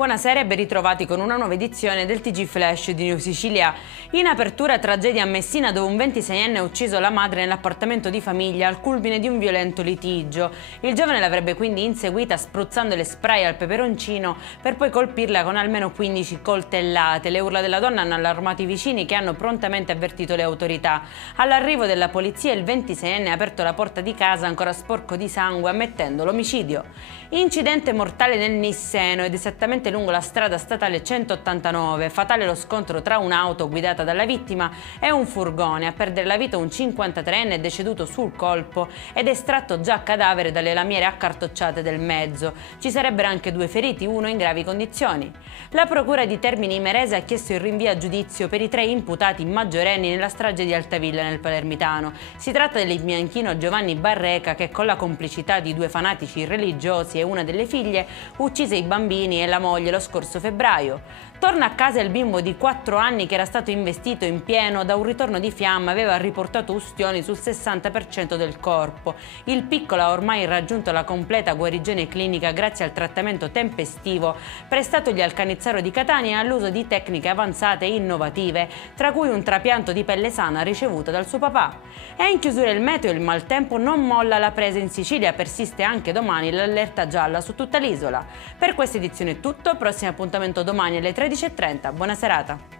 Buonasera e ben ritrovati con una nuova edizione del TG Flash di New Sicilia. In apertura tragedia a Messina dove un 26enne ha ucciso la madre nell'appartamento di famiglia al culmine di un violento litigio. Il giovane l'avrebbe quindi inseguita spruzzandole spray al peperoncino per poi colpirla con almeno 15 coltellate. Le urla della donna hanno allarmato i vicini che hanno prontamente avvertito le autorità. All'arrivo della polizia il 26enne ha aperto la porta di casa ancora sporco di sangue ammettendo l'omicidio. Incidente mortale nel Nisseno ed esattamente lungo la strada statale 189, fatale lo scontro tra un'auto guidata dalla vittima e un furgone. A perdere la vita un 53enne è deceduto sul colpo ed estratto già cadavere dalle lamiere accartocciate del mezzo. Ci sarebbero anche 2 feriti, uno in gravi condizioni. La procura di Termini Imerese ha chiesto il rinvio a giudizio per i 3 imputati maggiorenni nella strage di Altavilla nel Palermitano. Si tratta dell'imbianchino Giovanni Barreca che con la complicità di 2 fanatici religiosi e una delle figlie uccise i bambini e la moglie lo scorso febbraio. Torna a casa il bimbo di 4 anni che era stato investito in pieno da un ritorno di fiamma, aveva riportato ustioni sul 60% del corpo. Il piccolo ha ormai raggiunto la completa guarigione clinica grazie al trattamento tempestivo prestatogli al Canizzaro di Catania e all'uso di tecniche avanzate e innovative, tra cui un trapianto di pelle sana ricevuto dal suo papà. E in chiusura il meteo, il maltempo non molla la presa in Sicilia, persiste anche domani l'allerta gialla su tutta l'isola. Per questa edizione è tutto, prossimo appuntamento domani alle 13:30. Buona serata.